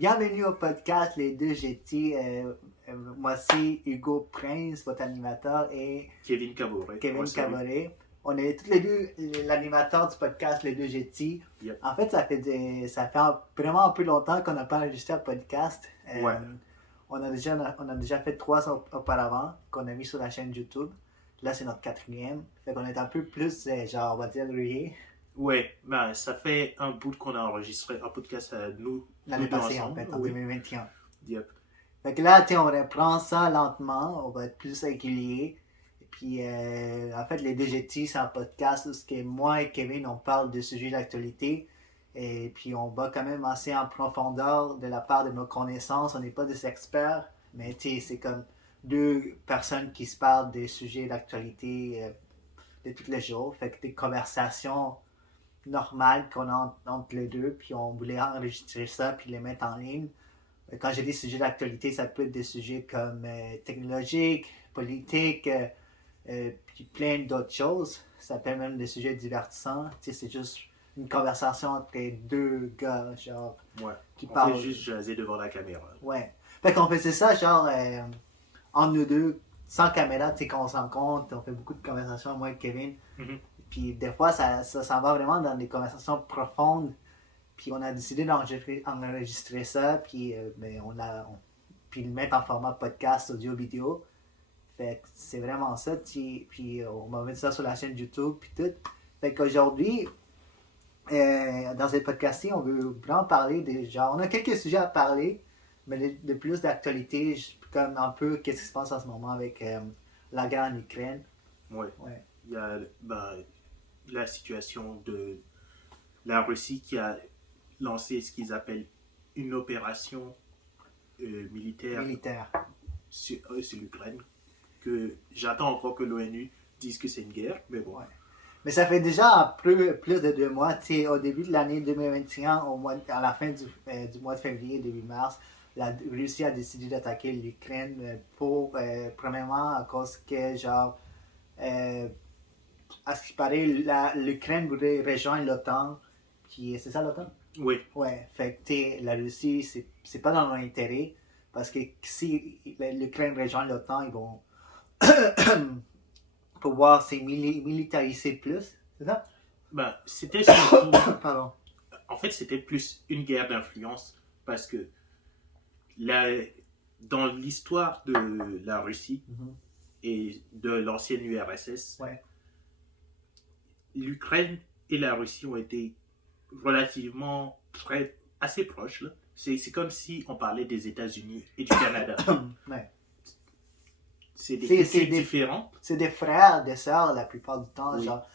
Bienvenue au podcast Les Deux GT. Moi, c'est Hugo Prince, votre animateur, et Kevin Caboret. Kevin Caboret. On est tous les deux l'animateur du podcast Les Deux GT. Yep. En fait, ça fait vraiment un peu longtemps qu'on n'a pas enregistré un podcast. Ouais. On a déjà fait 3 auparavant qu'on a mis sur la chaîne YouTube. Là, c'est notre 4e. Fait qu'on est un peu plus, genre, on va dire, rouillé. Ouais, ben, ça fait un bout qu'on a enregistré un podcast nous L'année deux passée, ensemble. en fait, en 2021. Yep. Fait que là, on reprend ça lentement, on va être plus régulier. Et puis, en fait, les DGT, c'est un podcast où moi et Kevin, on parle de sujets d'actualité. Et puis, on va quand même assez en profondeur de la part de nos connaissances. On n'est pas des experts, mais c'est comme deux personnes qui se parlent des sujets d'actualité de tous les jours. Fait que des conversations normales qu'on a entre les deux. Puis, on voulait enregistrer ça puis les mettre en ligne. Quand j'ai des sujets d'actualité, ça peut être des sujets comme technologiques, politiques, puis plein d'autres choses. Ça peut être même des sujets divertissants. C'est juste une conversation entre les deux gars, genre, Ouais. qui On parlent. fait juste jaser devant la caméra. Ouais. Fait qu'on faisait ça, genre, entre nous deux, sans caméra, tu sais, qu'on se rencontre. On fait beaucoup de conversations, moi et Kevin. Mm-hmm. Puis des fois, ça va vraiment dans des conversations profondes. Puis on a décidé d'enregistrer ça, puis puis le mettre en format podcast, audio, vidéo. Fait que c'est vraiment ça. Puis on va mettre ça sur la chaîne YouTube, puis tout. Fait qu'aujourd'hui, dans ce podcast-ci, on veut vraiment parler on a quelques sujets à parler, mais de plus d'actualité, comme un peu qu'est-ce qui se passe en ce moment avec la guerre en Ukraine. Ouais. Ouais. Il y a la situation de la Russie qui a lancé ce qu'ils appellent une opération militaire sur l'Ukraine, que j'attends encore que l'ONU dise que c'est une guerre, mais bon. Ouais. Mais ça fait déjà plus de 2 mois. Au début de l'année 2021, à la fin du mois de février, début mars, la Russie a décidé d'attaquer l'Ukraine premièrement à cause que, genre, à ce qui paraît, l'Ukraine voulait rejoindre l'OTAN. Puis, c'est ça l'OTAN? Oui. Ouais, fait que la Russie, c'est pas dans leur intérêt, parce que si l'Ukraine rejoint l'OTAN, ils vont pouvoir se militariser plus, c'est ça? Ben, c'était surtout... Pardon. En fait, c'était plus une guerre d'influence, parce que dans l'histoire de la Russie et de l'ancienne URSS, ouais. l'Ukraine et la Russie ont été relativement assez proches. Là. C'est comme si on parlait des États-Unis et du Canada. Ouais. C'est des cultures différentes. C'est des frères, des sœurs la plupart du temps. Oui. Genre,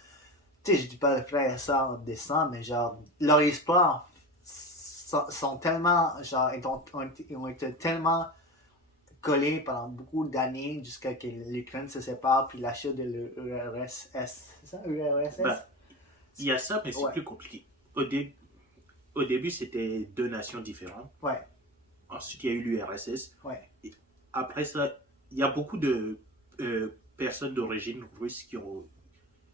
tu sais, je dis pas frères et sœurs des sangs, mais genre, leur histoire sont tellement, genre, ils ont été tellement collés pendant beaucoup d'années jusqu'à ce que l'Ukraine se sépare, puis la chute de l'URSS. C'est ça, URSS? Ben, il y a ça, mais c'est plus compliqué. Au début, c'était deux nations différentes. Ouais. Ensuite, il y a eu l'URSS. Ouais. Et après ça, il y a beaucoup de personnes d'origine russe qui ont...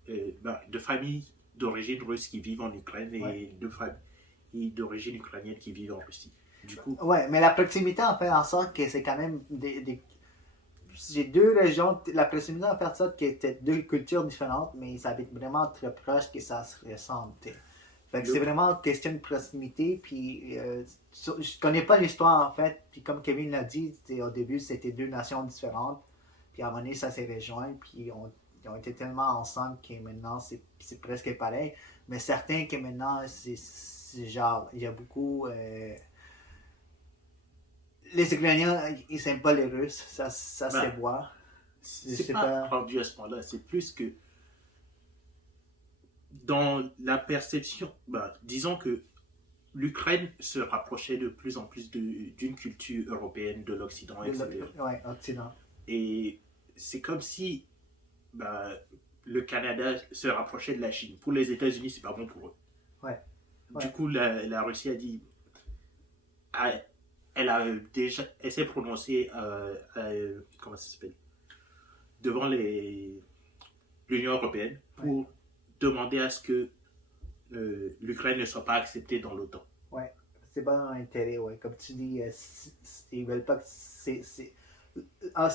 de familles d'origine russe qui vivent en Ukraine et de familles d'origine ukrainienne qui vivent en Russie. Du coup... Ouais, mais la proximité en fait en sorte que c'est quand même j'ai deux régions, la proximité en fait en sorte que c'était deux cultures différentes, mais ils habitent vraiment très proches que ça se ressemble. Fait que c'est vraiment une question de proximité, puis je connais pas l'histoire en fait, puis comme Kevin l'a dit, au début c'était deux nations différentes, puis à un moment donné ça s'est rejoint, puis ils ont été tellement ensemble que maintenant c'est presque pareil, mais certains que maintenant c'est genre, il y a beaucoup... les Ukrainiens, ils n'aiment pas les Russes, ça se voit. C'est pas rendu à ce point-là, c'est plus que dans la perception, disons que l'Ukraine se rapprochait de plus en plus d'une culture européenne, de l'Occident, etc. Ouais, Occident. Et c'est comme si le Canada se rapprochait de la Chine. Pour les États-Unis, c'est pas bon pour eux. Ouais. Du coup, la Russie a dit... Elle s'est prononcée comment ça s'appelle, devant l'Union européenne pour demander à ce que l'Ukraine ne soit pas acceptée dans l'OTAN. Ouais. c'est pas dans l'intérêt, ouais. Comme tu dis, ils veulent pas que c'est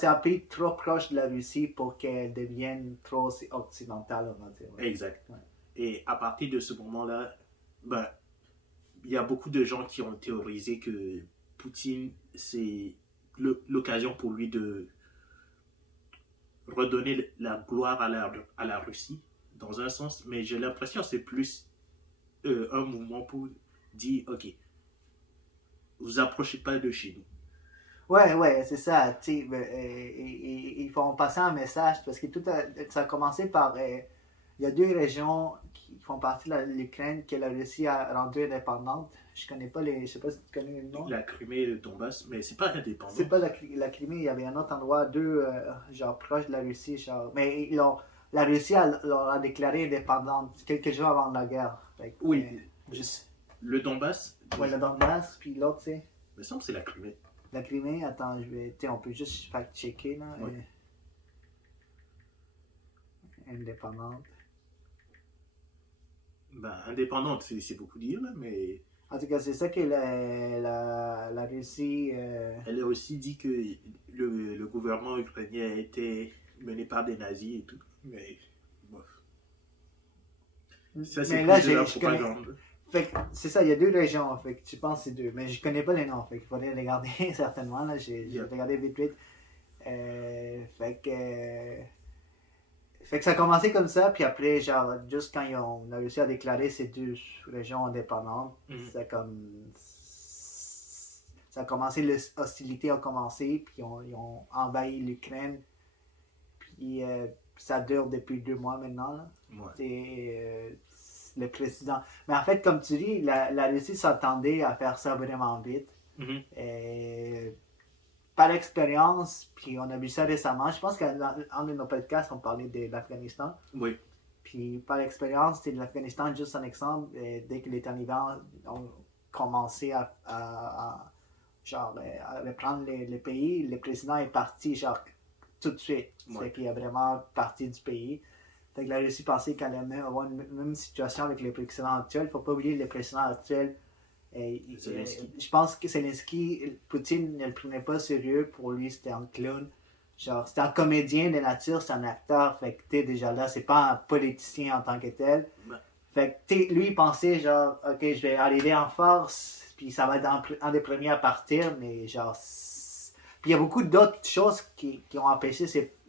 un pays trop proche de la Russie pour qu'elle devienne trop occidentale, on va dire. Ouais. Exact. Ouais. Et à partir de ce moment-là, ben, il y a beaucoup de gens qui ont théorisé que Poutine, c'est l'occasion pour lui de redonner la gloire à la Russie, dans un sens, mais j'ai l'impression que c'est plus un mouvement pour dire, ok, vous approchez pas de chez nous. Ouais, c'est ça. Ils font passer un message parce que ça a commencé par. Il y a deux régions qui font partie de l'Ukraine que la Russie a rendu indépendante. Je connais pas je sais pas si tu connais le nom. La Crimée et le Donbass, mais c'est pas indépendant. C'est pas la Crimée, il y avait un autre endroit, genre proche de la Russie, genre. Mais la Russie leur a déclaré indépendante quelques jours avant la guerre. Oui, le Donbass. Ouais, le Donbass, puis l'autre, c'est. Il me semble que c'est la Crimée. La Crimée, attends, on peut juste fact-checker, là. Oui. Indépendante. Ben, indépendante, c'est beaucoup dire, là, mais... En tout cas, c'est ça que la Russie... Elle a aussi dit que le gouvernement ukrainien a été mené par des nazis et tout, mais... Bof. Ça, c'est plus de la propagande. C'est ça, il y a deux régions, fait que tu penses c'est deux, mais je connais pas les noms, fait qu'il faudrait les regarder certainement, là, j'ai regardé vite. Fait que ça a commencé comme ça, puis après, genre, juste quand ils ont réussi à déclarer ces deux régions indépendantes, ça a commencé, les hostilités ont commencé, puis ils ont envahi l'Ukraine, puis ça dure depuis 2 mois maintenant, là. Ouais. Le président. Mais en fait, comme tu dis, la Russie s'attendait à faire ça vraiment vite. Par expérience, puis on a vu ça récemment, je pense qu'en de nos podcasts, on parlait de l'Afghanistan. Oui. Puis par expérience, c'est l'Afghanistan, juste un exemple, dès que les talibans ont commencé à reprendre le pays, le président est parti genre tout de suite. C'est qu'il est vraiment parti du pays. Fait que la Russie pensait qu'elle allait avoir une même situation avec le président actuel. Il ne faut pas oublier le président actuel. Je pense que Zelensky, Poutine ne le prenait pas sérieux. Pour lui, c'était un clown. Genre, c'était un comédien de nature, c'est un acteur. Fait que déjà là, c'est pas un politicien en tant que tel. Fait que lui, il pensait genre, ok, je vais arriver en force, puis ça va être un des premiers à partir, mais genre. Puis il y a beaucoup d'autres choses qui ont empêché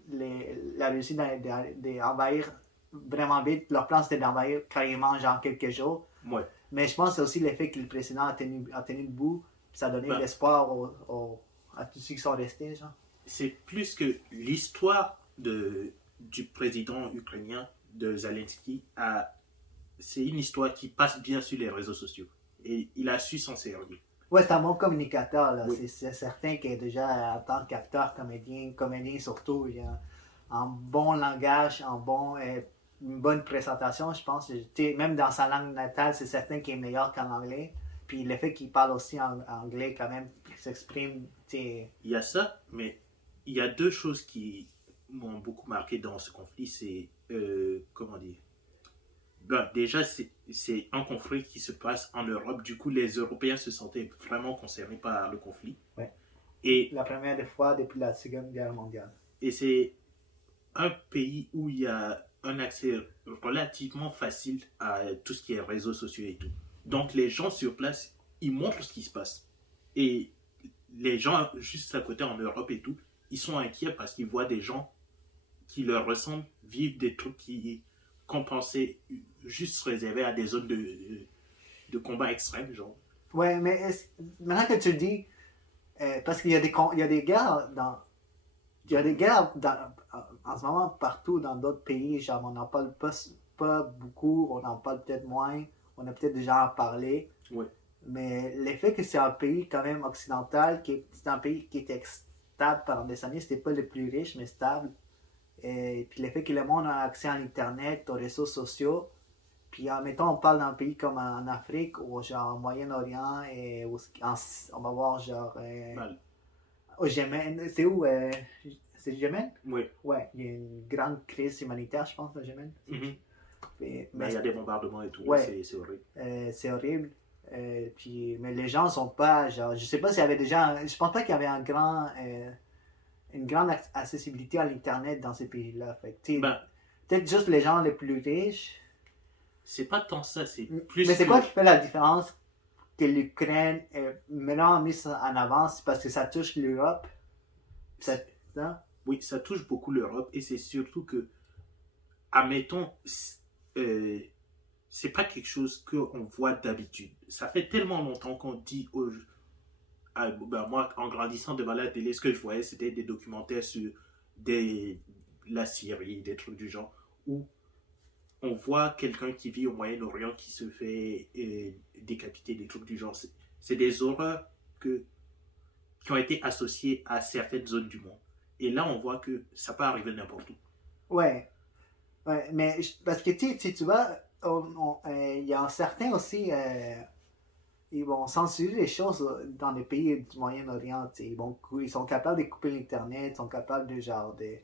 la Russie d'envahir vraiment vite. Leur plan, c'était d'envahir carrément, genre, quelques jours. Ouais. Mais je pense que c'est aussi l'effet que le président a tenu debout. Puis ça a donné l'espoir à tous ceux qui sont restés, genre. C'est plus que l'histoire du président ukrainien, de Zelensky, c'est une histoire qui passe bien sur les réseaux sociaux. Et il a su s'en servir. Ouais, c'est un bon communicateur, là. Oui. C'est certain qu'il est déjà, en tant qu'acteur, comédien surtout, il a un bon langage, une bonne présentation, je pense. Même dans sa langue natale, c'est certain qu'il est meilleur qu'en anglais. Puis le fait qu'il parle aussi en anglais, quand même, il s'exprime. Il y a ça, mais il y a deux choses qui m'ont beaucoup marqué dans ce conflit. C'est, comment dire, déjà, c'est un conflit qui se passe en Europe. Du coup, les Européens se sentaient vraiment concernés par le conflit. Ouais. Et la première fois depuis la Seconde Guerre mondiale. Et c'est un pays où il y a un accès relativement facile à tout ce qui est réseaux sociaux et tout. Donc, les gens sur place, ils montrent ce qui se passe. Et les gens juste à côté en Europe et tout, ils sont inquiets parce qu'ils voient des gens qui leur ressemblent vivre des trucs qu'on pensait juste réservés à des zones de combat extrême, genre. Ouais, mais maintenant que tu le dis, parce qu'il y a des guerres en ce moment partout dans d'autres pays, genre on n'en parle pas beaucoup, on en parle peut-être moins, on a peut-être déjà en parlé. Ouais. Mais l'effet que c'est un pays quand même occidental, c'est un pays qui était stable pendant des années, c'était pas le plus riche, mais stable. Et puis le fait que le monde a accès à Internet, aux réseaux sociaux, puis mettons, on parle d'un pays comme en Afrique, ou genre au Moyen-Orient, et on va voir genre au Yémen. C'est où c'est le Yémen? Oui. Ouais, il y a une grande crise humanitaire, je pense, au Yémen. Mais il y a des bombardements et tout, ouais, c'est horrible. C'est horrible. Mais les gens sont pas, genre, je sais pas s'il y avait déjà, je pense pas qu'il y avait une grande accessibilité à l'Internet dans ces pays-là. Fait que, Ben, peut-être juste les gens les plus riches. c'est pas tant ça, c'est plus Mais c'est que... quoi qui fait la différence que l'Ukraine est maintenant mise en avant? C'est parce que ça touche l'Europe? Non? Oui, ça touche beaucoup l'Europe et c'est surtout que, admettons, euh, c'est pas quelque chose qu'on voit d'habitude. Ça fait tellement longtemps qu'on dit aux... ben moi, en grandissant devant la télé, ce que je voyais, c'était des documentaires sur des, la Syrie, des trucs du genre, où on voit quelqu'un qui vit au Moyen-Orient qui se fait décapiter, des trucs du genre. C'est des horreurs qui ont été associées à certaines zones du monde. Et là, on voit que ça peut arriver n'importe où. Ouais. Ouais, mais parce que tu vois, il y a certains aussi, ils vont censurer les choses dans les pays du Moyen-Orient. Ils sont capables de couper l'Internet, ils sont capables de genre de.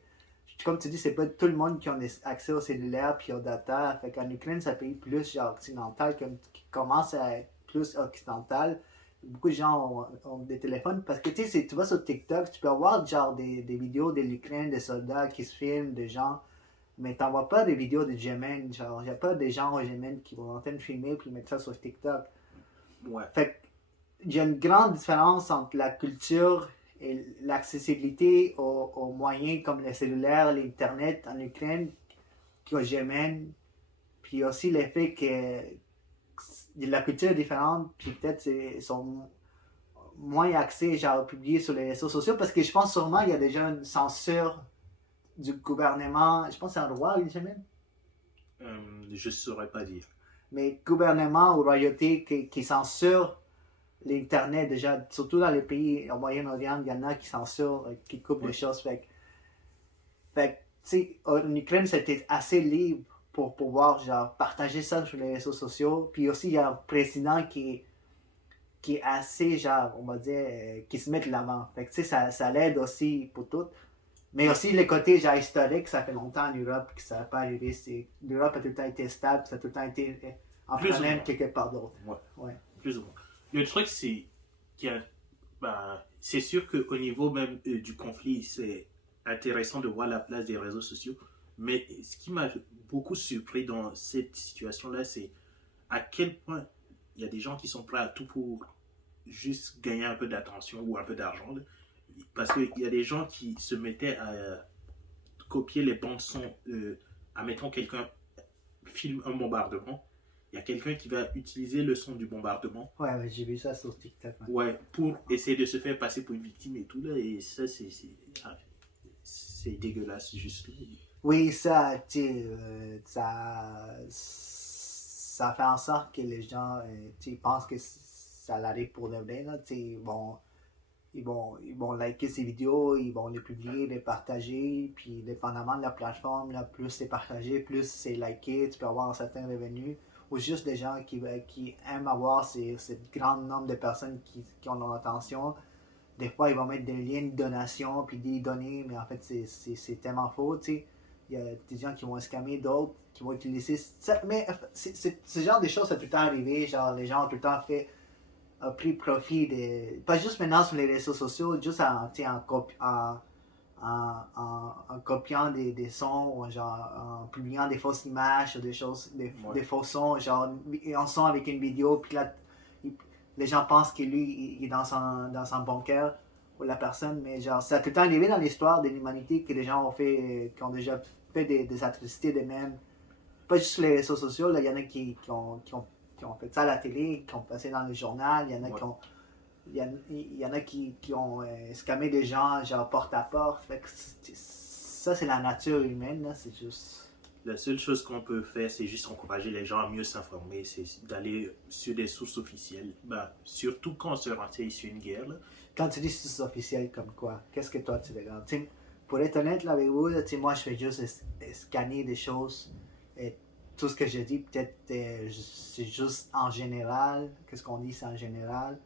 Comme tu dis, c'est pas tout le monde qui a accès au cellulaire puis au data. Fait qu'en Ukraine, c'est un pays plus genre occidental, qui commence à être plus occidental. Beaucoup de gens ont des téléphones parce que tu vas sur TikTok, tu peux avoir genre des vidéos de l'Ukraine, des soldats qui se filment, des gens. Mais t'en vois pas des vidéos de Yémen, genre, y a pas des gens au Yémen qui vont en train de filmer puis mettre ça sur TikTok. Ouais. Fait qu'il y a une grande différence entre la culture et l'accessibilité aux moyens comme le cellulaire, l'Internet en Ukraine, qu'au Yémen. Puis aussi le fait que la culture est différente, puis peut-être ils sont moins axés, genre, publiés sur les réseaux sociaux, parce que je pense sûrement qu'il y a déjà une censure du gouvernement, je pense que c'est un roi, le Yémen. Je saurais pas dire. Mais gouvernement ou royauté qui censure l'Internet déjà, surtout dans les pays au Moyen-Orient, il y en a qui censurent, qui coupent les choses. Fait tu sais, en Ukraine, c'était assez libre pour pouvoir genre, partager ça sur les réseaux sociaux. Puis aussi, il y a un président qui est assez, genre, on va dire, qui se met de l'avant. Fait que tu sais, ça l'aide aussi pour tout. Mais aussi le côté genre historique, ça fait longtemps en Europe que ça n'a pas arrivé. L'Europe a tout le temps été stable, ça a tout le temps été en problème quelque part d'autre. Ouais. Plus ou moins. Le truc, c'est qu'il y a, c'est sûr qu'au niveau même du conflit, c'est intéressant de voir la place des réseaux sociaux. Mais ce qui m'a beaucoup surpris dans cette situation-là, c'est à quel point il y a des gens qui sont prêts à tout pour juste gagner un peu d'attention ou un peu d'argent. Parce qu'il y a des gens qui se mettaient à copier les bandes son, admettons quelqu'un filme un bombardement, il y a quelqu'un qui va utiliser le son du bombardement. Ouais, j'ai vu ça sur TikTok. Ouais, pour essayer de se faire passer pour une victime et tout là, et ça c'est dégueulasse juste. Oui, ça, ça fait en sorte que les gens, pensent que ça l'arrive pour de vrai, là, ils vont liker ces vidéos, ils vont les publier, les partager, puis dépendamment de la plateforme, là, plus c'est partagé, plus c'est liké, tu peux avoir un certain revenu. Ou juste des gens qui aiment avoir ce grand nombre de personnes qui ont leur attention. Des fois, ils vont mettre des liens de donation, puis des données, mais en fait, c'est tellement faux, tu sais. Il y a des gens qui vont scammer d'autres, qui vont utiliser ça. Mais ce genre de choses, ça a tout le temps arrivé. Genre, les gens ont tout le temps pris profit de. Pas juste maintenant sur les réseaux sociaux, juste en copiant des sons, ou genre en publiant des fausses images, ou des choses, des faux sons, genre un son avec une vidéo, puis là, les gens pensent que lui, il est dans son bunker, ou la personne, mais genre, ça a tout le temps arrivé dans l'histoire de l'humanité que les gens qui ont déjà fait des atrocités d'eux-mêmes. Pas juste sur les réseaux sociaux, là, il y en a qui ont fait ça à la télé, qui ont passé dans le journal, il y en a il y en a qui ont scamé des gens, genre porte à porte. Fait que ça, c'est la nature humaine, là, c'est juste. La seule chose qu'on peut faire, c'est juste encourager les gens à mieux s'informer, c'est d'aller sur des sources officielles. Surtout quand on se renseigne sur une guerre. Là. Quand tu dis sources officielles comme quoi, qu'est-ce que toi tu regardes? Pour être honnête là, avec vous, moi je fais juste scanner des choses. Et tout ce que je dis, peut-être c'est juste en général. Qu'est-ce qu'on dit, c'est en général.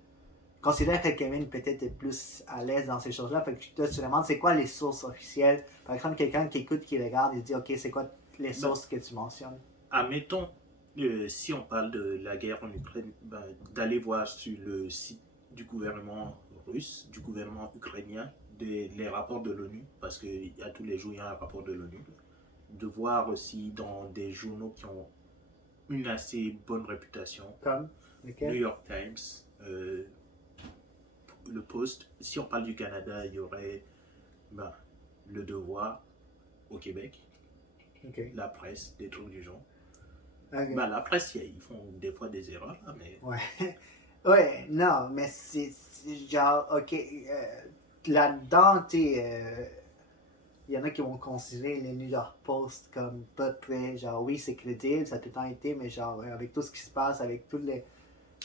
Considère que Kevin peut-être est plus à l'aise dans ces choses-là. Fait que tu te demandes c'est quoi les sources officielles. Par exemple, quelqu'un qui écoute, qui regarde, il se dit ok, c'est quoi les sources que tu mentionnes? Admettons, si on parle de la guerre en Ukraine, ben, d'aller voir sur le site du gouvernement russe, du gouvernement ukrainien, les rapports de l'ONU, parce qu'il y a tous les jours, il y a un rapport de l'ONU, de voir aussi dans des journaux qui ont une assez bonne réputation, Comme New York Times, le Post. Si on parle du Canada, il y aurait ben, Le Devoir au Québec, la presse, des trucs du genre. Ben, la presse, ils font des fois des erreurs, là, mais... Ouais, non, mais c'est genre, ok, là-dedans, tu sais, il y en a qui vont considérer les New York Post comme pas très, genre, oui, c'est crédible, ça a tout le temps été, mais genre, avec tout ce qui se passe, avec tous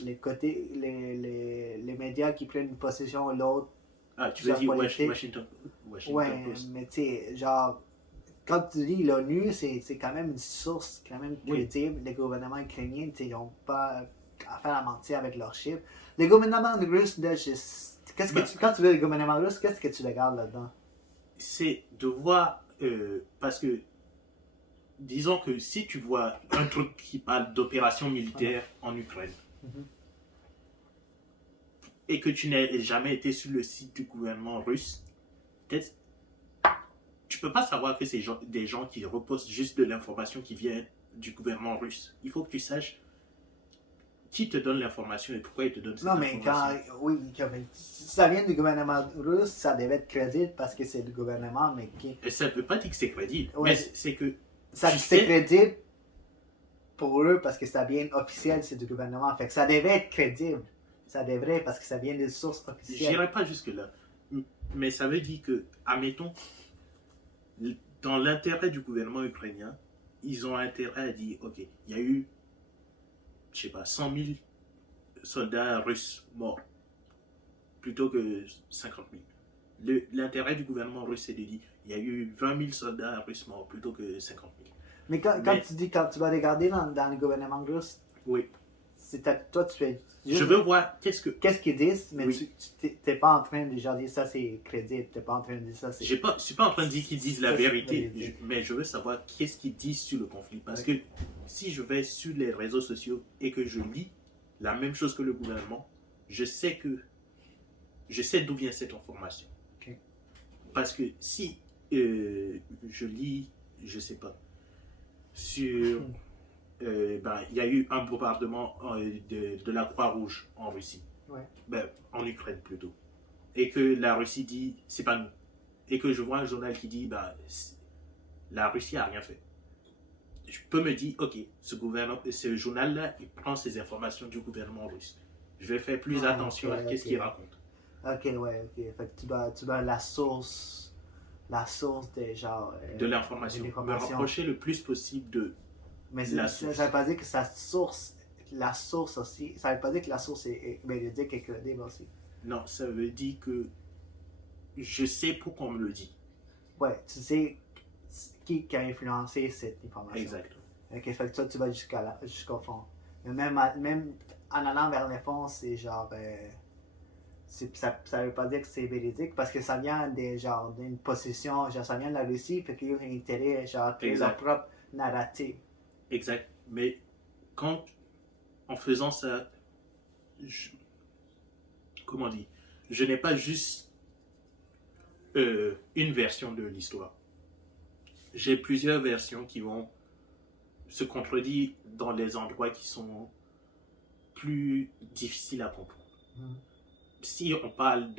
les côtés, les médias qui prennent une position ou l'autre. Ah, tu veux dire Washington Post. Mais tu sais, genre, quand tu dis l'ONU, c'est quand même une source quand même crédible. Les gouvernements ukrainiens, ils n'ont pas affaire à mentir avec leurs chiffres. Les gouvernements russes, quand tu veux les gouvernements russes, qu'est-ce que tu regardes là-dedans? C'est de voir, parce que disons que si tu vois un truc qui parle d'opération militaire en Ukraine, et que tu n'as jamais été sur le site du gouvernement russe, peut-être tu peux pas savoir que c'est des gens qui repostent juste de l'information qui vient du gouvernement russe. Il faut que tu saches qui te donne l'information et pourquoi il te donne cette information. Non, mais si ça vient du gouvernement russe, ça devait être crédible parce que c'est le gouvernement, mais qui... Et ça ne veut pas dire que c'est crédible, mais c'est que... C'est crédible pour eux parce que ça vient officiel, c'est du gouvernement. Fait que ça devait être crédible. Ça devrait parce que ça vient des sources officielles. J'irai pas jusque-là. Mais ça veut dire que, admettons, dans l'intérêt du gouvernement ukrainien, ils ont intérêt à dire, ok, il y a eu, je sais pas, 100 000 soldats russes morts, plutôt que 50 000. L'intérêt du gouvernement russe, c'est de dire, il y a eu 20 000 soldats russes morts, plutôt que 50 000. Mais quand tu vas regarder dans le gouvernement russe, oui. Toi, tu fais... Je veux voir qu'est-ce qu'ils disent, mais tu n'es pas en train de genre dire ça c'est crédible, tu n'es pas en train de dire ça c'est... Je ne suis pas en train de dire qu'ils disent la vérité, mais je veux savoir qu'est-ce qu'ils disent sur le conflit. Parce que si je vais sur les réseaux sociaux et que je lis la même chose que le gouvernement, je sais d'où vient cette information. Parce que si je lis, je sais pas, sur... il y a eu un bombardement de la Croix-Rouge en Russie. En Ukraine plutôt. Et que la Russie dit, c'est pas nous. Et que je vois un journal qui dit, la Russie a rien fait. Je peux me dire, ok, ce journal-là, il prend ses informations du gouvernement russe. Je vais faire plus attention à ce qu'il raconte. Ok. Fait que tu dois la source de genre... de l'information. Me rapprocher le plus possible de... Mais ça ne veut pas dire que la source aussi, ça ne veut pas dire que la source est véridique et crédible aussi. Non, ça veut dire que je sais pourquoi on me le dit. Ouais, tu sais qui a influencé cette information. Exactement. Ok, fait que toi, tu vas jusqu'au fond. Mais même en allant vers le fond, c'est genre... ça veut pas dire que c'est véridique parce que ça vient d'une position, genre ça vient de la Russie, fait qu'il y a un intérêt, genre, créer leur propre narrative. Exact. Mais en faisant ça, comment dire, je n'ai pas juste une version de l'histoire. J'ai plusieurs versions qui vont se contredire dans les endroits qui sont plus difficiles à comprendre. Si on parle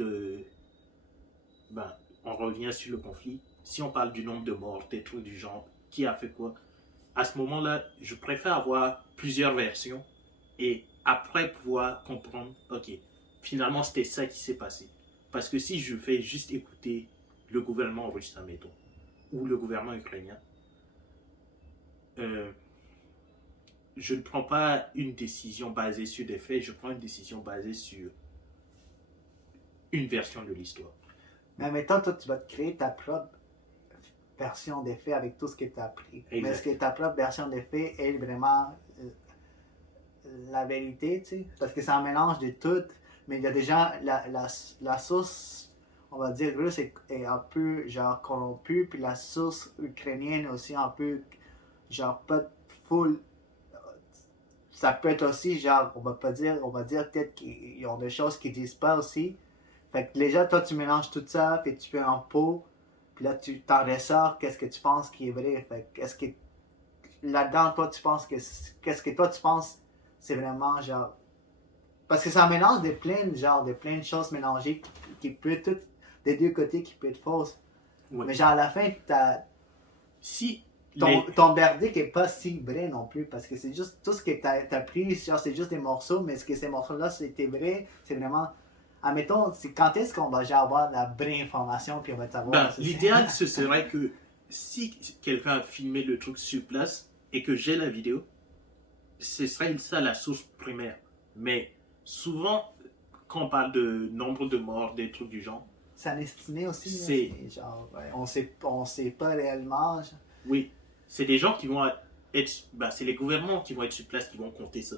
on revient sur le conflit, si on parle du nombre de morts, des trucs du genre, qui a fait quoi, à ce moment-là, je préfère avoir plusieurs versions et après pouvoir comprendre, ok, finalement c'était ça qui s'est passé. Parce que si je fais juste écouter le gouvernement russe, admettons, ou le gouvernement ukrainien, je ne prends pas une décision basée sur des faits, je prends une décision basée sur une version de l'histoire. Mais mettons, toi, tu vas te créer ta propre version des faits avec tout ce que tu as appris. Exact. Mais est-ce que ta propre version des faits est vraiment la vérité, tu sais? Parce que c'est un mélange de tout, mais il y a déjà la source, on va dire, russe est un peu, genre, corrompue, puis la source ukrainienne aussi un peu, genre, pas full, ça peut être aussi, genre, on va dire peut-être qu'ils ont des choses qu'ils disent pas aussi. Fait que déjà, toi, tu mélanges tout ça, puis tu fais un pot, puis là, tu t'en ressors, qu'est-ce que tu penses qui est vrai. Fait que, est-ce que là-dedans, toi, tu penses que, qu'est-ce que toi, tu penses, c'est vraiment, genre, parce que ça mélange de plein de choses mélangées qui peut être toutes des deux côtés qui peut être fausses. Ouais. Mais genre, à la fin, Si ton verdict est pas si vrai non plus, parce que c'est juste tout ce que t'as pris, genre, c'est juste des morceaux, mais est-ce que ces morceaux-là, c'était vrai, c'est vraiment... Admettons, quand est-ce qu'on va genre avoir la vraie information, puis on va savoir... l'idéal, ce serait que si quelqu'un a filmé le truc sur place et que j'ai la vidéo, ce serait ça la source primaire. Mais souvent, quand on parle de nombre de morts, des trucs du genre, c'est un estimé aussi. C'est genre, ouais, on sait pas réellement. Genre. Oui, c'est des gens qui vont être, c'est les gouvernements qui vont être sur place qui vont compter ça.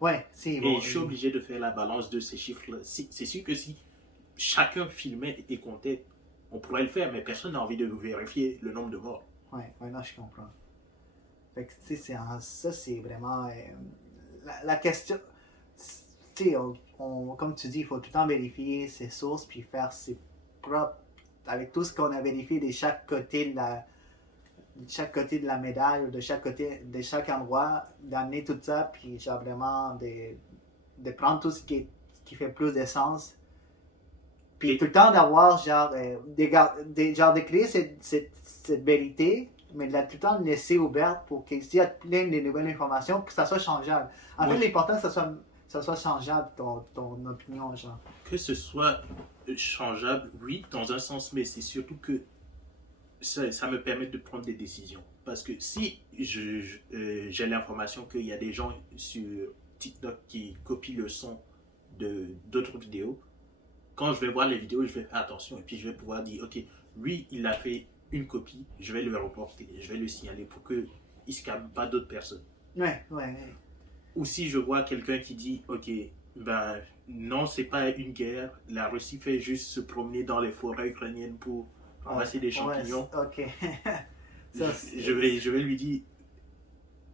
Ouais, c'est bon. Et je suis obligé de faire la balance de ces chiffres-là. C'est sûr que si chacun filmait et comptait, on pourrait le faire, mais personne n'a envie de vérifier le nombre de morts. Ouais, non, je comprends. Fait que, tu sais, ça, c'est vraiment... la question... Tu sais, comme tu dis, il faut tout le temps vérifier ses sources, puis faire ses propres... Avec tout ce qu'on a vérifié de chaque côté de la médaille, ou de chaque endroit, d'amener tout ça, puis genre vraiment de prendre tout ce qui fait plus de sens. Puis tout le temps d'avoir, genre, de créer cette vérité, mais de tout le temps de laisser ouverte pour que s'il y a plein de nouvelles informations, pour que ça soit changeable. En fait, l'important, c'est que ça soit changeable, ton opinion, genre. Que ce soit changeable, oui, dans un sens, mais c'est surtout que ça me permet de prendre des décisions. Parce que si j'ai l'information qu'il y a des gens sur TikTok qui copient le son d'autres vidéos, quand je vais voir les vidéos, je vais faire attention et puis je vais pouvoir dire, ok, lui, il a fait une copie, je vais le reporter, je vais le signaler pour qu'il ne scame pas d'autres personnes. Ouais. Ou si je vois quelqu'un qui dit, ok, ben non, c'est pas une guerre, la Russie fait juste se promener dans les forêts ukrainiennes pour ramasser des champignons. Ok. je vais lui dire,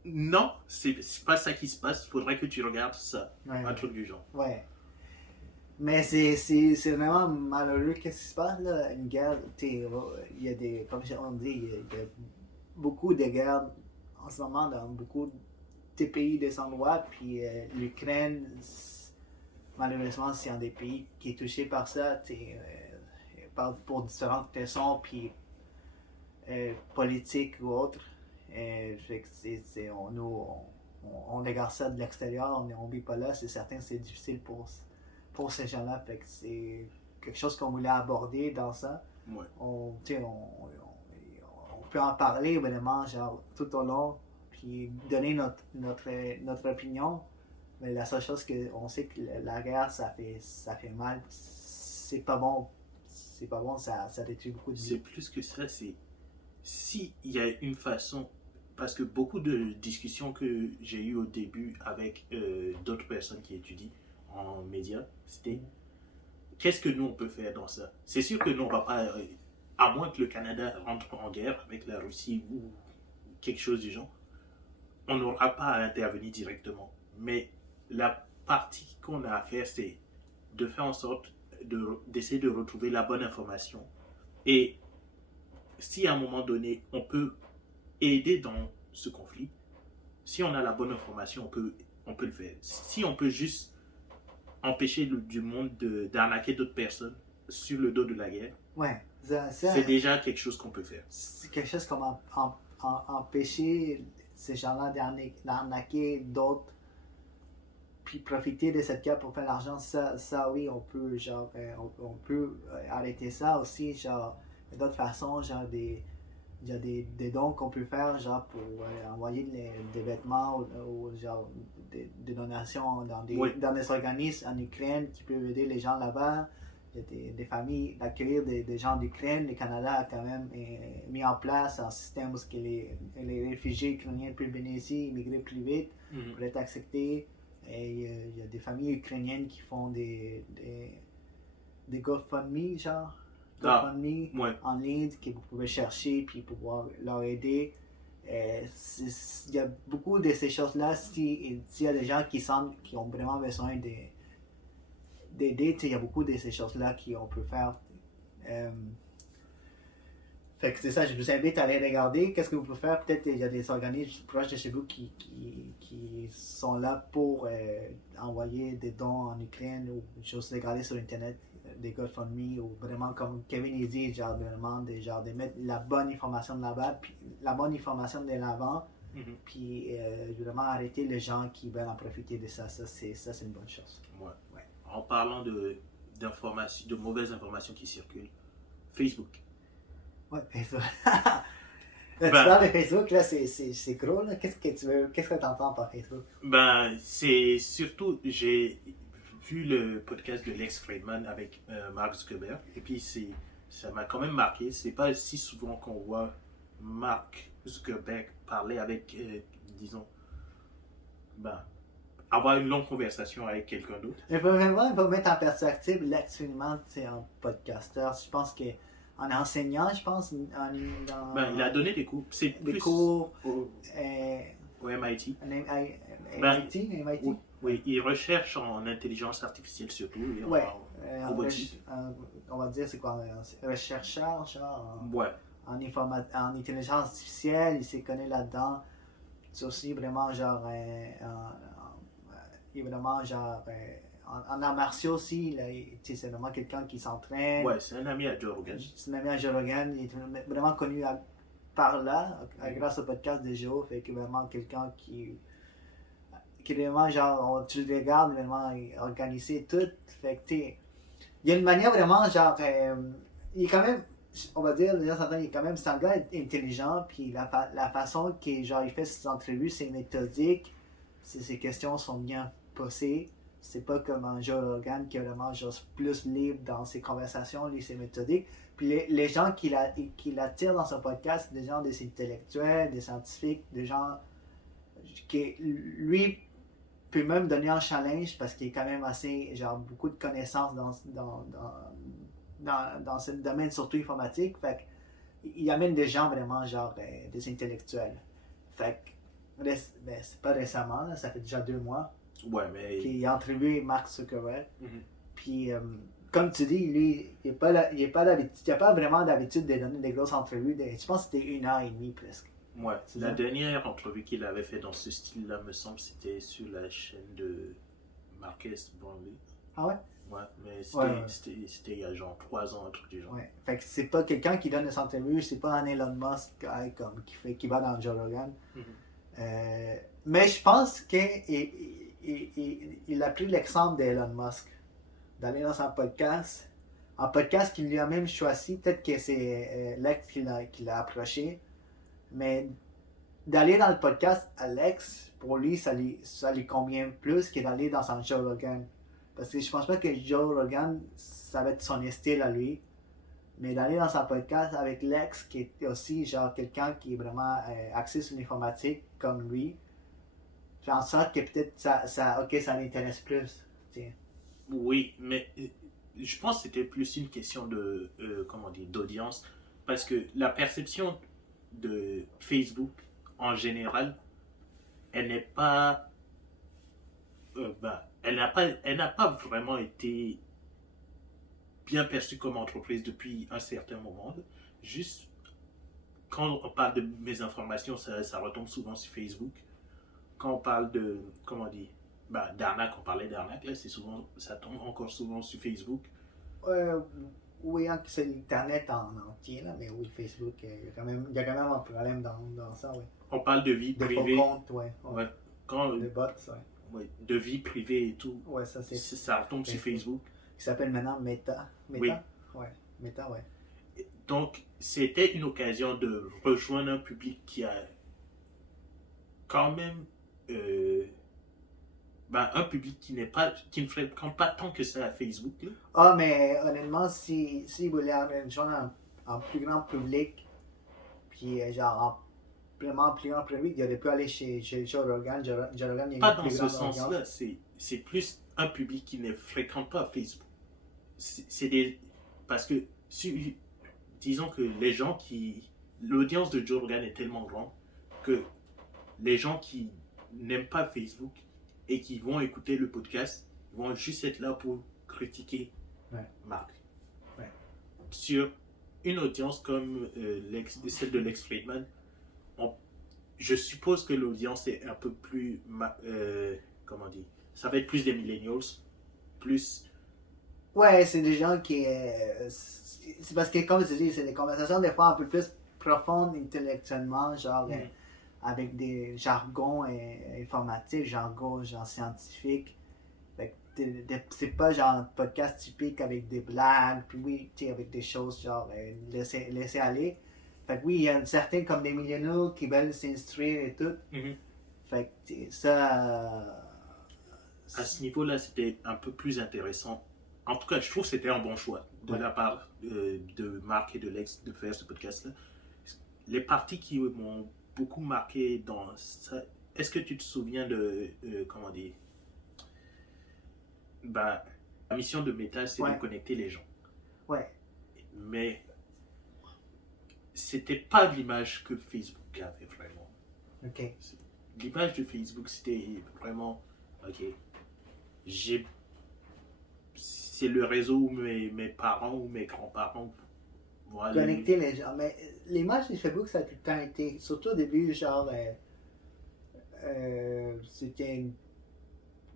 non, c'est pas ça qui se passe, faudrait que tu regardes ça, un truc du genre. Ouais. Mais c'est vraiment malheureux qu'est-ce qui se passe là, une guerre, il y a des, comme on dit, il y a beaucoup de guerres en ce moment dans beaucoup de pays, des endroits, puis l'Ukraine, malheureusement, c'est un des pays qui est touché par ça, pour différentes raisons, puis politiques ou autres. On regarde ça de l'extérieur, on ne vit pas là, c'est certain que c'est difficile pour ces gens-là. Fait que c'est quelque chose qu'on voulait aborder dans ça. Ouais. On peut en parler vraiment genre, tout au long, puis donner notre opinion. Mais la seule chose qu'on sait que la guerre, ça fait mal. C'est pas bon. C'est pas bon, ça détruit beaucoup de vie. C'est plus que ça, c'est s'il y a une façon, parce que beaucoup de discussions que j'ai eues au début avec d'autres personnes qui étudient en médias, c'était qu'est-ce que nous on peut faire dans ça? C'est sûr que nous on va pas, à moins que le Canada rentre en guerre avec la Russie ou quelque chose du genre, on n'aura pas à intervenir directement. Mais la partie qu'on a à faire, c'est de faire en sorte d'essayer de retrouver la bonne information. Et si à un moment donné, on peut aider dans ce conflit, si on a la bonne information, on peut le faire. Si on peut juste empêcher du monde d'arnaquer d'autres personnes sur le dos de la guerre, ouais, c'est déjà quelque chose qu'on peut faire. C'est quelque chose comme empêcher ces gens-là d'arnaquer d'autres, puis profiter de cette guerre pour faire l'argent. Ça oui, on peut on peut arrêter ça aussi, genre d'autres façons, genre il y a des dons qu'on peut faire, genre pour envoyer des vêtements ou genre des donations dans des organismes en Ukraine qui peuvent aider les gens là-bas. Il y a des familles, d'accueillir des gens d'Ukraine. Le Canada a quand même mis en place un système où les réfugiés ukrainiens peuvent venir ici, immigrer plus vite pour être acceptés. Et il y a des familles ukrainiennes qui font des GoFundMe, genre. GoFundMe en ligne que vous pouvez chercher puis pouvoir leur aider. Il y a beaucoup de ces choses-là, s'il y a des gens qui ont vraiment besoin d'aider, il y a beaucoup de ces choses-là qu'on peut faire. Fait que c'est ça, je vous invite à aller regarder. Qu'est-ce que vous pouvez faire? Peut-être qu'il y a des organismes proches de chez vous qui sont là pour envoyer des dons en Ukraine ou des choses regardées sur Internet, des GoFundMe ou vraiment comme Kevin dit, genre vraiment de mettre la bonne information de l'avant, puis la bonne information de l'avant, puis vraiment arrêter les gens qui veulent en profiter de ça. Ça, c'est une bonne chose. Ouais. En parlant de mauvaises informations qui circulent, Facebook. Ouais, Facebook. Tu parles de Facebook, là, c'est gros, là. Qu'est-ce que tu entends par Facebook? C'est surtout, j'ai vu le podcast de Lex Fridman avec Mark Zuckerberg, et puis ça m'a quand même marqué. C'est pas si souvent qu'on voit Mark Zuckerberg parler avec, disons, avoir une longue conversation avec quelqu'un d'autre. Mais vraiment, il faut mettre en perspective, Lex Fridman, c'est un podcasteur. Je pense que en enseignant, je pense, il a donné des cours. C'est des plus cours au MIT. MIT? Oui, il recherche en intelligence artificielle surtout. En robotique. On va dire, c'est quoi? Rechercheur, genre, en intelligence artificielle, il s'y connaît là-dedans. C'est aussi vraiment, genre, il est vraiment, genre, en arts martiaux aussi, c'est vraiment quelqu'un qui s'entraîne. Ouais, c'est un ami à Joe Rogan. C'est un ami à Joe Rogan. Il est vraiment connu par là, grâce au podcast de Joe. Fait que vraiment quelqu'un qui est vraiment, genre, tu le regardes, vraiment organisé tout. Fait que, il y a une manière vraiment, genre, il est quand même, on va dire, il est quand même, c'est un gars intelligent. Puis la façon qu'il il fait ses entrevues, c'est méthodique. Ses questions sont bien posées. C'est pas comme un Joe Rogan qui est vraiment juste plus libre dans ses conversations, lui c'est méthodique. Puis les gens qui l'attirent dans son podcast, c'est des gens, des intellectuels, des scientifiques, des gens qui, lui, peut même donner un challenge parce qu'il est quand même assez, genre, beaucoup de connaissances dans ce domaine, surtout informatique. Fait qu'il amène des gens vraiment, genre, des intellectuels. Fait que, c'est pas récemment, là, ça fait déjà 2 mois. Ouais, mais. Puis il a entrevué Mark Zuckerberg. Puis, comme tu dis, lui, il n'a pas vraiment d'habitude de donner des grosses entrevues. Je pense que c'était 1 heure et demie presque. Ouais, la dernière entrevue qu'il avait fait dans ce style-là, me semble, c'était sur la chaîne de Marques Brownlee. Ah ouais? Ouais, mais c'était il y a genre 3 ans, un truc du genre. Ouais, fait que c'est pas quelqu'un qui donne des entrevues, c'est pas un Elon Musk qui va dans Joe Rogan. Mais je pense qu'il a pris l'exemple d'Elon Musk, d'aller dans un podcast qu'il lui a même choisi, peut-être que c'est Lex qui l'a approché, mais d'aller dans le podcast à Lex, pour lui, ça lui convient plus que d'aller dans un Joe Rogan. Parce que je pense pas que Joe Rogan, ça va être son style à lui, mais d'aller dans un podcast avec Lex, qui est aussi genre quelqu'un qui est vraiment axé sur l'informatique comme lui, fait en sorte que peut-être ça l'intéresse plus. Tiens. Oui, mais je pense que c'était plus une question d'audience, parce que la perception de Facebook en général, elle n'est pas, elle n'a pas vraiment été bien perçue comme entreprise depuis un certain moment. Juste quand on parle de mes informations, ça retombe souvent sur Facebook. Quand on parle de, d'arnaque, on parlait d'arnaque, là, ça tombe encore souvent sur Facebook. Oui, c'est l'Internet en entier, là, mais oui, Facebook, il y a quand même un problème dans ça, oui. On parle de vie privée. De faux comptes, ouais. De bots, ouais. Oui, de vie privée et tout. Ouais, ça retombe sur Facebook. Qui s'appelle maintenant Meta. Oui. Ouais, Meta, ouais. Donc, c'était une occasion de rejoindre un public qui a quand même un public qui ne fréquente pas tant que ça à Facebook. Là. Ah, mais honnêtement, si vous voulez rejoindre un plus grand public, puis genre vraiment plus grand public, il aurait pu aller chez Joe Rogan. Joe Rogan, il y a pas dans ce sens-là, c'est plus un public qui ne fréquente pas Facebook. Parce que, disons que l'audience de Joe Rogan est tellement grande que les gens qui n'aiment pas Facebook et qui vont écouter le podcast vont juste être là pour critiquer Mark. Ouais. Sur une audience comme celle de Lex Fridman, je suppose que l'audience est un peu plus... comment dire? Ça va être plus des millennials, plus... Ouais, c'est des gens qui... c'est parce que, comme tu dis, c'est des conversations des fois un peu plus profondes intellectuellement, genre avec des jargons informatiques, jargons genre scientifiques. Fait que c'est pas genre un podcast typique avec des blagues, puis oui, tu sais, avec des choses genre laisser aller. Fait que oui, il y a certains comme des millénaires qui veulent s'instruire et tout. Fait que ça... à ce niveau-là, c'était un peu plus intéressant. En tout cas, je trouve que c'était un bon choix de la part de Mark et de Lex de faire ce podcast-là. Les parties qui m'ont beaucoup marqué dans ça, est-ce que tu te souviens de, comment dire, la mission de Meta, c'est de connecter les gens. Ouais. Mais c'était pas l'image que Facebook avait vraiment. Ok. L'image de Facebook, c'était vraiment, ok, c'est le réseau où mes parents ou mes grands-parents vont aller. Connecter les gens. Mais l'image de Facebook, ça a tout le temps été, surtout au début, genre, c'était une...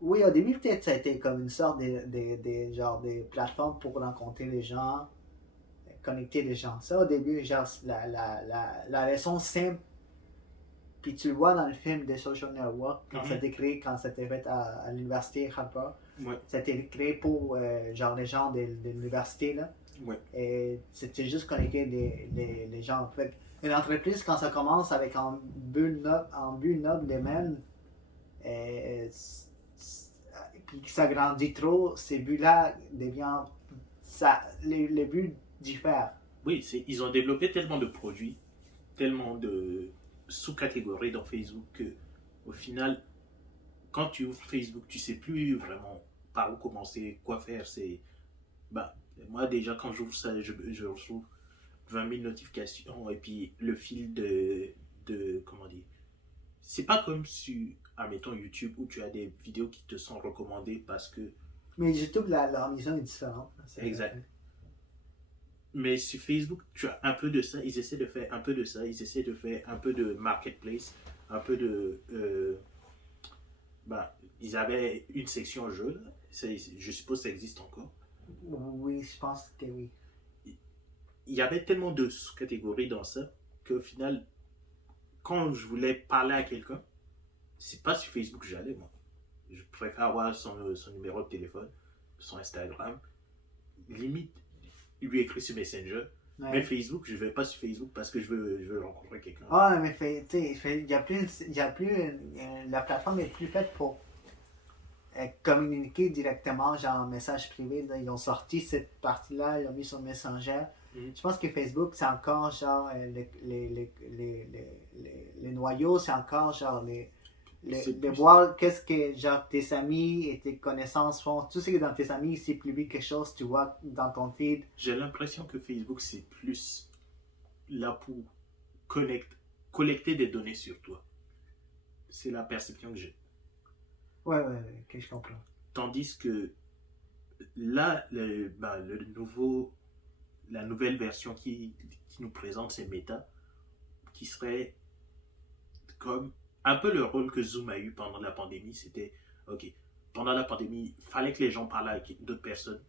Oui, au début, peut-être ça a été comme une sorte genre, des plateformes pour rencontrer les gens, connecter les gens. Ça, au début, genre, la leçon simple, puis tu le vois dans le film des Social Network, quand ça a été créé, quand ça a été fait à l'université Harvard. Ça a été créé pour genre les gens de l'université là. Et c'était juste connecter les gens. En fait, une entreprise, quand ça commence avec un but noble des mêmes, puis que ça grandit trop, ces buts-là deviennent. Les buts diffèrent. Oui, ils ont développé tellement de produits, tellement de sous-catégories dans Facebook que, au final, quand tu ouvres Facebook, tu sais plus vraiment par où commencer, quoi faire. Moi déjà quand j'ouvre ça, je reçois 20 000 notifications et puis le fil de comment dire. C'est pas comme sur, admettons, YouTube où tu as des vidéos qui te sont recommandées parce que. Mais YouTube, leur mission est différente. Exact. Mais sur Facebook, tu as un peu de ça. Ils essaient de faire un peu de ça. Ils essaient de faire un peu de marketplace, un peu de. Ils avaient une section jeu. Je suppose que ça existe encore. Oui, je pense que oui. Il y avait tellement de sous-catégories dans ça qu'au final, quand je voulais parler à quelqu'un, c'est pas sur Facebook que j'allais, moi. Je préfère avoir son numéro de téléphone, son Instagram. Limite, il lui écrit sur Messenger. Mais Facebook, je vais pas sur Facebook parce que je veux rencontrer quelqu'un. Ah, mais il y a plus la plateforme est plus faite pour communiquer directement, genre en message privé. Là, ils ont sorti cette partie-là, ils l'ont mis sur Messenger. Je pense que Facebook, c'est encore genre les noyaux, c'est encore genre de voir qu'est-ce que genre tes amis et tes connaissances font. Tout ce qui est dans tes amis, si publie quelque chose, tu vois dans ton feed. J'ai l'impression que Facebook, c'est plus là pour collecter des données sur toi. C'est la perception que j'ai. Ouais, que je comprends. Tandis que là, la nouvelle version qui nous présente, c'est Meta, qui serait comme un peu le rôle que Zoom a eu pendant la pandémie. C'était, ok, pendant la pandémie, il fallait que les gens parlent avec d'autres personnes.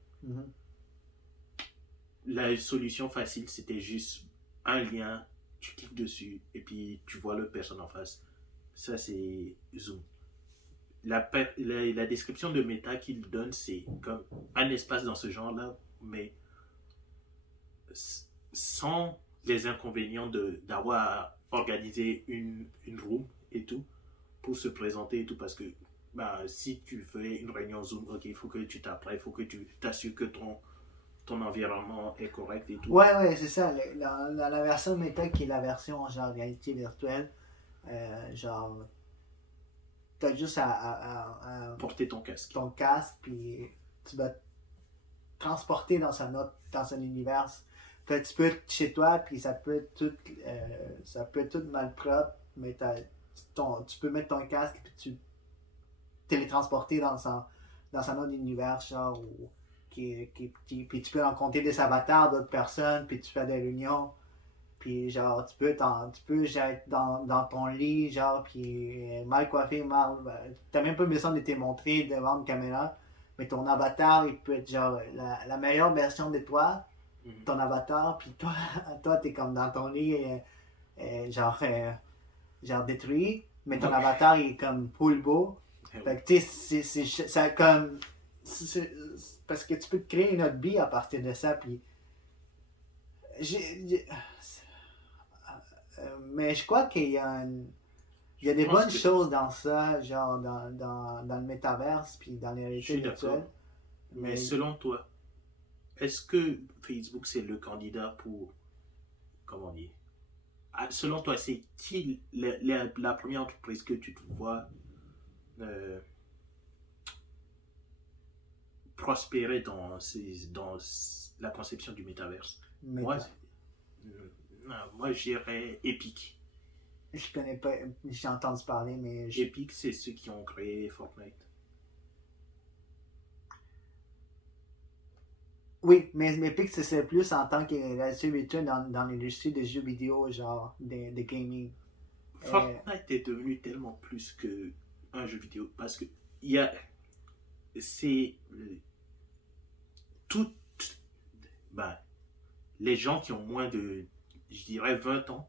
La solution facile, c'était juste un lien, tu cliques dessus et puis tu vois l'autre personne en face. Ça, c'est Zoom. La description de Meta qu'il donne, c'est comme un espace dans ce genre-là, mais sans les inconvénients d'avoir organisé une room et tout pour se présenter et tout, parce que si tu fais une réunion Zoom, ok, il faut que tu t'apprêtes, il faut que tu t'assures que ton environnement est correct et tout. Ouais, c'est ça. La version Meta qui est la version genre réalité virtuelle, genre t'as juste à porter ton casque. Puis tu vas te transporter dans un univers. Fait, tu peux être chez toi, puis ça peut être tout malpropre, mais tu peux mettre ton casque et tu télétransporter dans un autre univers, genre, puis tu peux rencontrer des avatars d'autres personnes, puis tu fais des réunions, puis genre, tu peux être dans ton lit, genre, puis mal coiffé, t'as même pas besoin de te montrer devant une caméra, mais ton avatar, il peut être genre la meilleure version de toi, ton avatar, puis toi t'es comme dans ton lit, genre détruit, mais ton avatar il est comme full beau. Fait que tu sais, c'est comme. Parce que tu peux te créer une autre vie à partir de ça, puis. Mais je crois qu'il y a il y a des bonnes choses dans ça, genre dans le métaverse, puis dans les réalités virtuelles. Mais selon toi, est-ce que Facebook c'est le candidat pour. Comment dire? Selon toi, c'est qui la première entreprise que tu te vois prospérer dans la conception du métaverse? Moi, je dirais Epic. Je connais pas, j'ai entendu parler, mais. Epic, c'est ceux qui ont créé Fortnite. Oui, mais Epic, c'est plus en tant que réalité virtuelle dans l'industrie des jeux vidéo, genre, de gaming. Fortnite est devenu tellement plus qu'un jeu vidéo parce que c'est tout. Ben, les gens qui ont moins de, je dirais, 20 ans,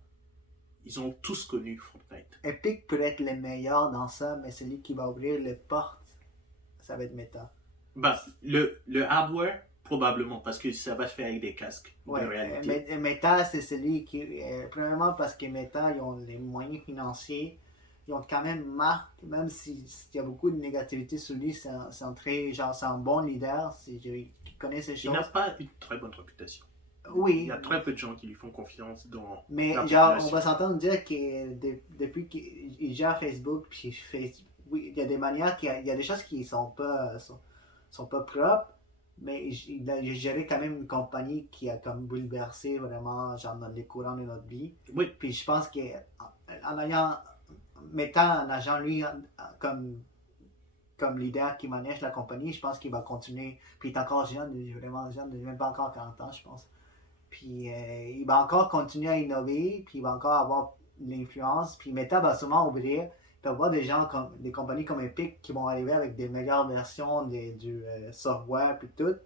ils ont tous connu Fortnite. Epic peut être le meilleur dans ça, mais celui qui va ouvrir les portes, ça va être Meta. Ben, le hardware, probablement, parce que ça va se faire avec des casques de réalité. Meta, c'est celui qui... premièrement, parce que Meta, ils ont les moyens financiers. Ils ont quand même marque, même s'il y a beaucoup de négativité sur lui, c'est un bon leader, qui connaît ces choses. Il n'a pas une très bonne réputation. Oui. Il y a très peu de gens qui lui font confiance dans. Mais genre, on va s'entendre dire que depuis qu'il gère Facebook, puis oui, il y a des manières, il y a des choses qui sont pas propres, mais il a géré quand même une compagnie qui a comme bouleversé vraiment genre dans les courants de notre vie. Oui. Puis je pense que en mettant un agent lui comme leader qui manège la compagnie, je pense qu'il va continuer. Puis il est encore jeune, vraiment jeune, il n'a même pas encore 40 ans, je pense. Puis il va encore continuer à innover, puis il va encore avoir l'influence. Puis Meta va sûrement ouvrir. Il peut y avoir des compagnies comme Epic qui vont arriver avec des meilleures versions du software, puis tout.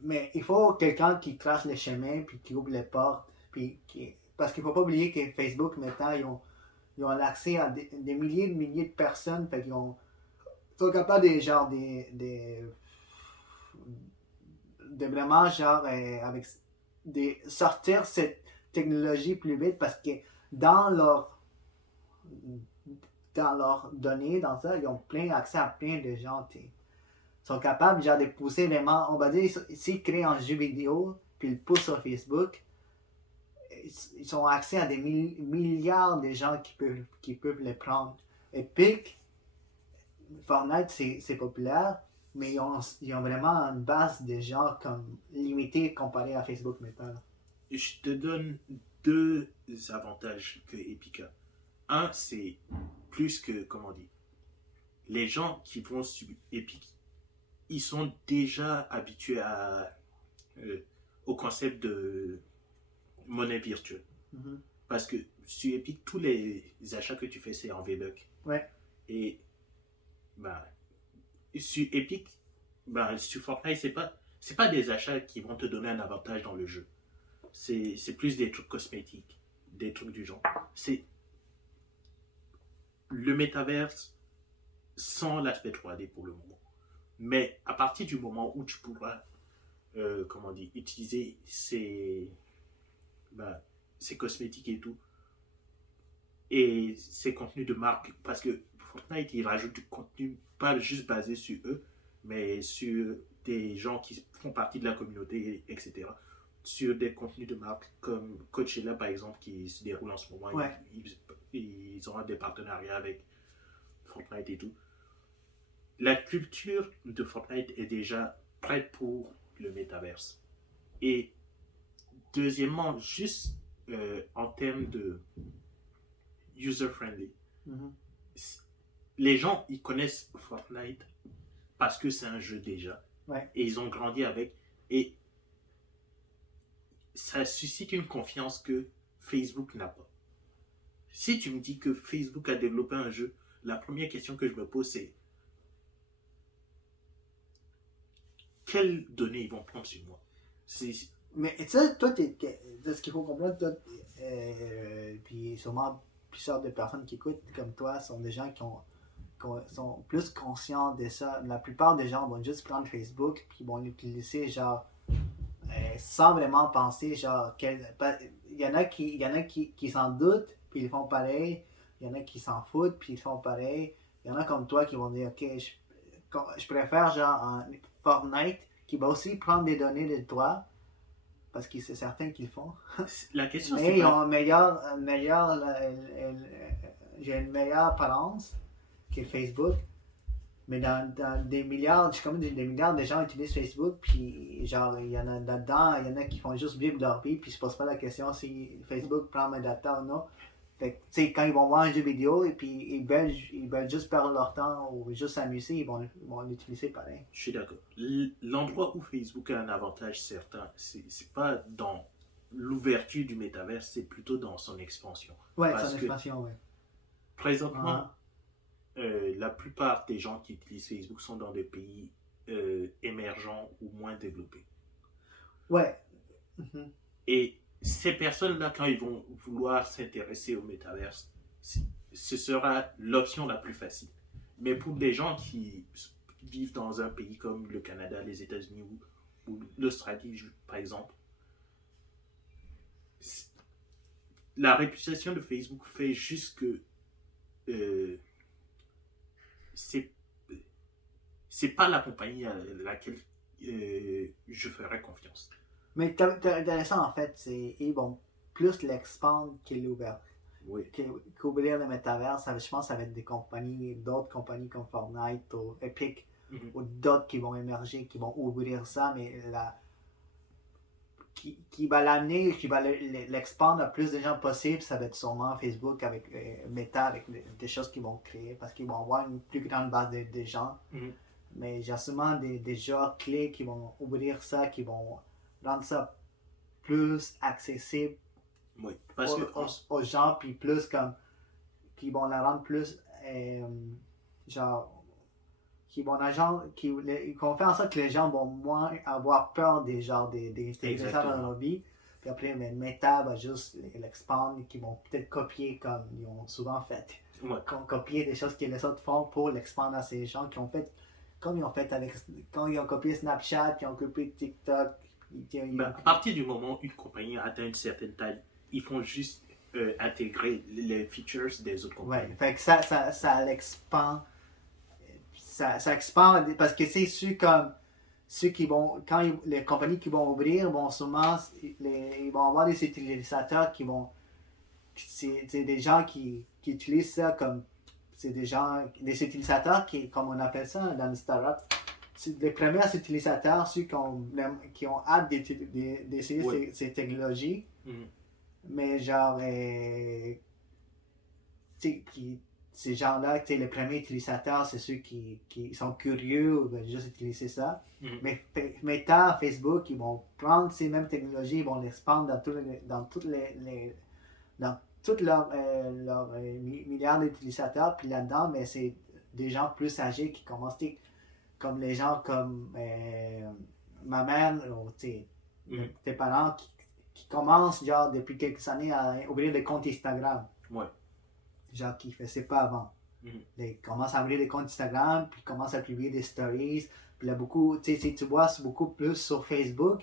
Mais il faut quelqu'un qui trace les chemins, puis qui ouvre les portes. Parce qu'il ne faut pas oublier que Facebook, Meta, ils ont l'accès à des milliers de personnes. Fait qu'ils sont capables de vraiment genre sortir cette technologie plus vite parce que dans leurs données, dans ça, ils ont accès à plein de gens. Ils sont capables genre de pousser vraiment, on va dire, s'ils créent un jeu vidéo puis ils le poussent sur Facebook, ils ont accès à des milliards de gens qui peuvent les prendre. Epic, Fortnite, c'est populaire, mais ils ont vraiment une base de gens comme limitée comparée à Facebook Meta. Je te donne deux avantages que Epic a. Un, c'est plus que, comment dire, les gens qui vont sur Epic, ils sont déjà habitués au concept de monnaie virtuelle. Mm-hmm. Parce que sur Epic, tous les achats que tu fais, c'est en VBucks. Ouais. Et sur Epic, sur Fortnite, c'est pas des achats qui vont te donner un avantage dans le jeu. C'est plus des trucs cosmétiques, des trucs du genre. C'est le métaverse sans l'aspect 3D pour le moment. Mais à partir du moment où tu pourras utiliser ces cosmétiques et tout, et ces contenus de marque, parce que Fortnite, il rajoute du contenu pas juste basé sur eux, mais sur des gens qui font partie de la communauté, etc. Sur des contenus de marque comme Coachella, par exemple, qui se déroule en ce moment. Ouais. Ils auront des partenariats avec Fortnite et tout. La culture de Fortnite est déjà prête pour le métaverse. Et deuxièmement, juste en termes user-friendly. Mm-hmm. Les gens, ils connaissent Fortnite parce que c'est un jeu déjà. Ouais. Et ils ont grandi avec. Et ça suscite une confiance que Facebook n'a pas. Si tu me dis que Facebook a développé un jeu, la première question que je me pose, c'est quelles données ils vont prendre sur moi? Mais tu sais, toi, ce qu'il faut comprendre, toi, puis sûrement plusieurs de personnes qui écoutent comme toi sont des gens qui sont plus conscients de ça. La plupart des gens vont juste prendre Facebook puis vont l'utiliser genre sans vraiment penser genre il y en a qui s'en doutent puis ils font pareil. Il y en a qui s'en foutent puis ils font pareil. Il y en a comme toi qui vont dire ok je préfère genre un Fortnite qui va aussi prendre des données de toi parce que c'est certain qu'ils le font. La question, mais ils ont j'ai une meilleure apparence que Facebook. Mais dans des milliards, je connais des milliards de gens utilisent Facebook, puis genre, il y en a là-dedans, il y en a qui font juste vivre leur vie, puis ils se posent pas la question si Facebook prend mes data ou non. Fait que, tu sais, quand ils vont voir un jeu vidéo, et puis ils veulent juste perdre leur temps ou juste s'amuser, ils vont l'utiliser pareil. Je suis d'accord. L'endroit où Facebook a un avantage certain, c'est pas dans l'ouverture du métaverse, c'est plutôt dans son expansion. Ouais, son expansion, ouais. Présentement, la plupart des gens qui utilisent Facebook sont dans des pays émergents ou moins développés. Ouais. Mm-hmm. Et ces personnes-là, quand ils vont vouloir s'intéresser au métaverse, ce sera l'option la plus facile. Mais pour des gens qui vivent dans un pays comme le Canada, les États-Unis ou l'Australie, par exemple, la réputation de Facebook fait juste que c'est pas la compagnie à laquelle je ferais confiance. Mais intéressant en fait, c'est ils vont plus l'expandre qu'il l'ouvrir. Oui. Qu'ouvrir le métaverse, je pense que ça va être d'autres compagnies comme Fortnite ou Epic ou d'autres qui vont émerger, qui vont ouvrir ça, mais qui va l'amener, qui va l'expandre à plus de gens possible, ça va être sûrement Facebook avec Meta, avec des choses qu'ils vont créer, parce qu'ils vont avoir une plus grande base de gens. Mm-hmm. Mais il y a sûrement des gens clés qui vont ouvrir ça, qui vont rendre ça plus accessible oui, aux gens, puis plus comme qui vont la rendre plus genre qui vont faire en sorte que les gens vont moins avoir peur des genres des ça dans leur vie. Puis après Meta va juste l'expandre, qui vont peut-être copier comme ils ont souvent fait. Ouais. Copier des choses que les autres font pour l'expandre à ces gens qui ont fait comme ils ont fait quand ils ont copié Snapchat, ils ont copié TikTok. À partir du moment où une compagnie atteint une certaine taille, ils font juste intégrer les features des autres compagnies. Ouais, fait que ça l'expand. Ça expand parce que c'est ceux qui vont, les compagnies qui vont ouvrir vont sûrement, ils vont avoir des utilisateurs qui vont, c'est des gens qui utilisent ça comme, c'est des utilisateurs comme on appelle ça dans les startups, c'est les premiers utilisateurs, ceux qui ont hâte d'essayer ces technologies, mais genre, ces gens-là, les premiers utilisateurs, c'est ceux qui sont curieux ou veulent juste utiliser ça. Mais Meta, Facebook, ils vont prendre ces mêmes technologies, ils vont l'expandre dans tous leurs milliards d'utilisateurs. Puis là-dedans, mais c'est des gens plus âgés qui commencent, comme les gens comme ma mère, ou tes parents qui commencent genre depuis quelques années à ouvrir des comptes Instagram. Ouais. Genre qui ne faisaient pas avant. Ils commencent à ouvrir des comptes Instagram, puis ils commencent à publier des stories. Puis là, beaucoup, tu vois, c'est beaucoup plus sur Facebook.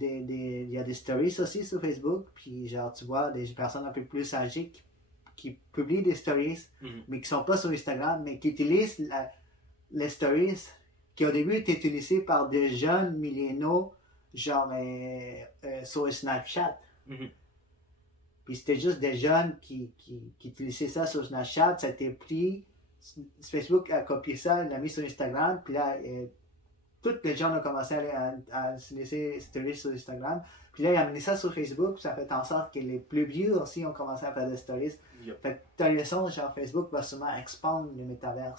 Il y a des stories aussi sur Facebook. Puis genre, tu vois, des personnes un peu plus âgées qui publient des stories, mais qui ne sont pas sur Instagram, mais qui utilisent les stories qui au début étaient utilisées par des jeunes milléniaux, genre sur Snapchat. Puis c'était juste des jeunes qui utilisaient ça sur Snapchat, ça a été pris, Facebook a copié ça, il l'a mis sur Instagram, puis là, tous les gens ont commencé à se laisser stories sur Instagram. Puis là, il a amené ça sur Facebook, ça fait en sorte que les plus vieux aussi ont commencé à faire des stories. Yep. Fait que t'as l'impression, genre Facebook va sûrement expandre le métaverse.